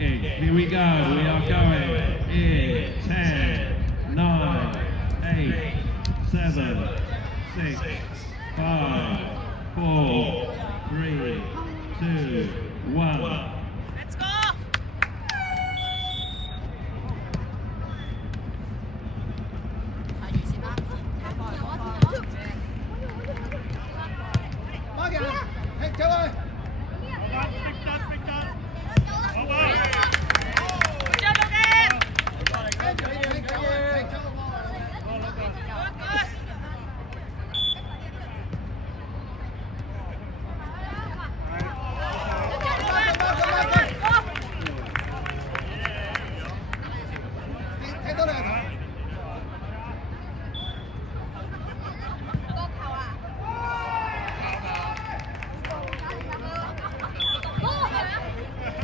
Here we go. We are going in 10, 9, 8, 7, 6, 5, 4, 3, 2, 1. Let's go!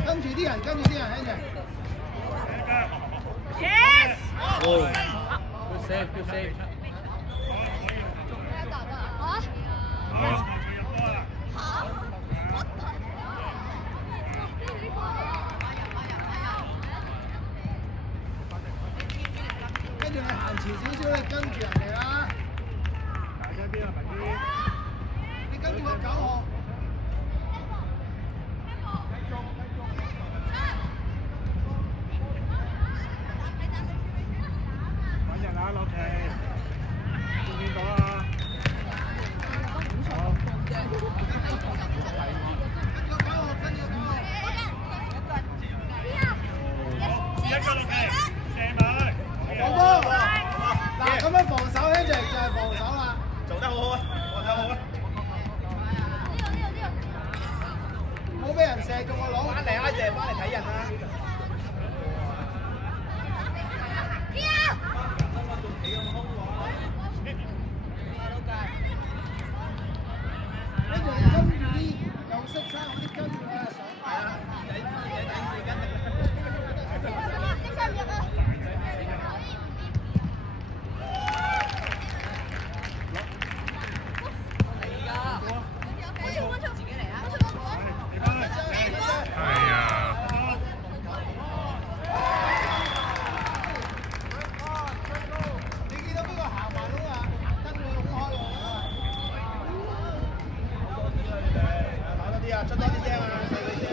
跟住啲人Yes! Good save, good save.跟住你行前少少，你跟住人哋啦。你跟住我9號。揾人啊，落地，見唔見到啊？好。一個落地，射埋。好波！嗱，咁樣防守呢就係防守啦。做得好好啊，做得好啊！冇俾人射中個籠。翻嚟啊，謝，翻嚟睇人啊！跟住你跟住啲有色衫嗰啲跟住佢啊上。係啊，你見到邊個行埋窿啊？跟住佢開喎。跑多啲啊，出多啲聲啊，細佢聲。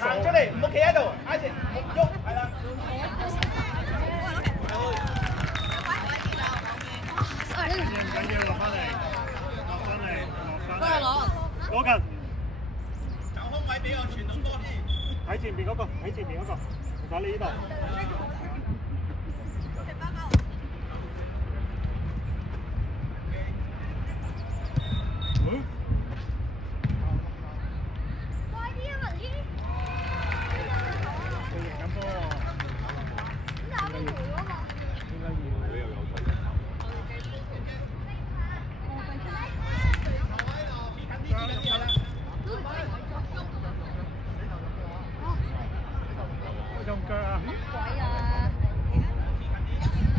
行出嚟，唔好企喺度，嗌成喐，係啦。攞近。走空位俾我傳到多啲。睇前面嗰個，睇前面嗰個，唔使你呢度。用腳啊！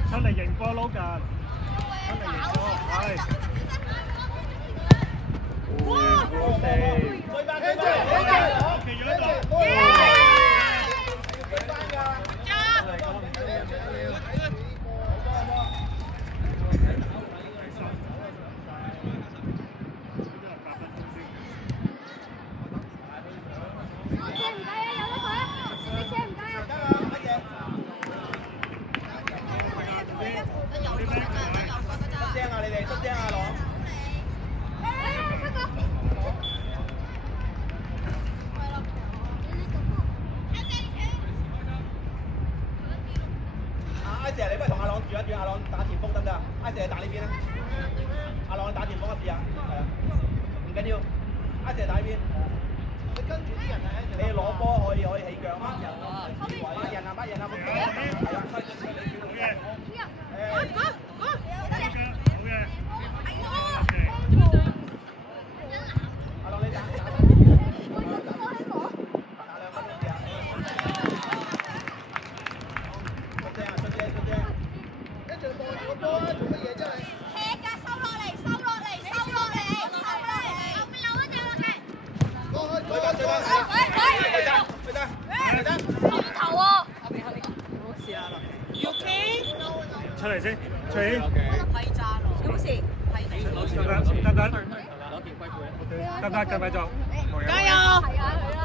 出嚟迎波撈近，出嚟迎波，係。哇！好地。追翻，追翻，企住喺度。追翻㗎。出聲啊！你哋出聲啊，朗！阿姐，你不如同阿朗轉一轉，阿朗打前鋒得唔得？阿姐打呢邊啦，阿朗打前鋒一試下，係啊，唔緊要。一隻打邊。你跟住啲人啊，你攞波可以起腳啊！乜人啊，係啊，阿樂你打兩分鐘啊！出聲啊！出聲！一直望住個波啊，做乜嘢啫你？踢㗎，收落嚟，收落嚟，收落嚟，收落嚟。後面留一隻落嚟。追翻，去得。好頭喎。冇事啊，樂。OK。出嚟先，出嚟。批炸咯。有冇事？批得，繼續做。加油！係啊，係啦。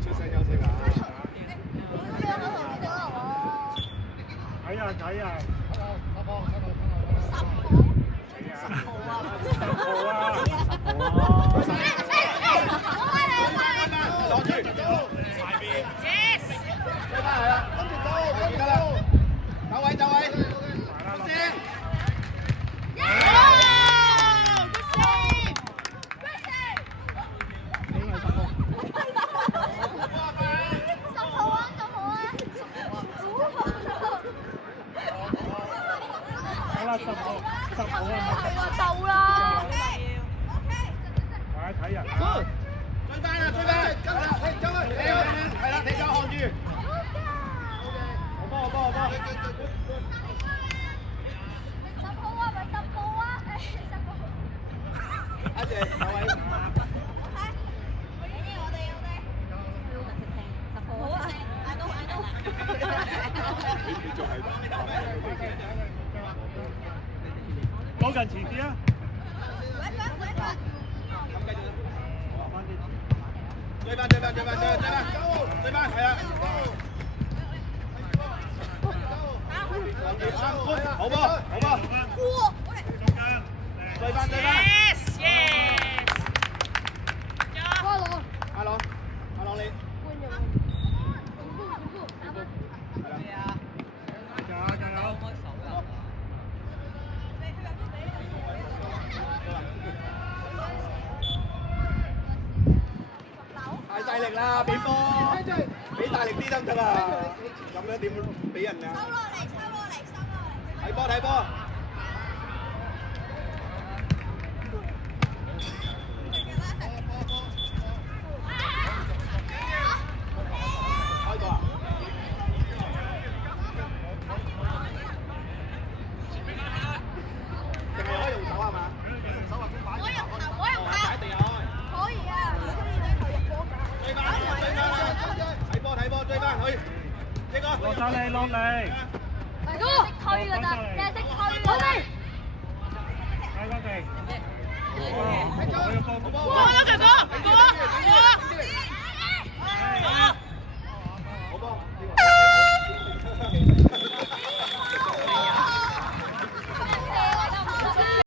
出聲休息啊！睇啊！攞住，埋邊。Yes。追翻係啦，跟住走，走位，出聲。到啦！睇人。追翻啊！走去，係啦，你走看住。我波。一隻走位。講近前啲啊！追翻，係啦。好波。追翻。Yes yes。阿朗你。加油！太大力啦，俾波，俾大力啲得唔得啊？咁樣點俾人啊？睇波。開波啊！淨係可以用手係嘛？手或者擺喺地下開。睇波，追翻去，呢個落嚟。推㗎咋，你係識推㗎啦。睇嗰地。好波，哇！強哥。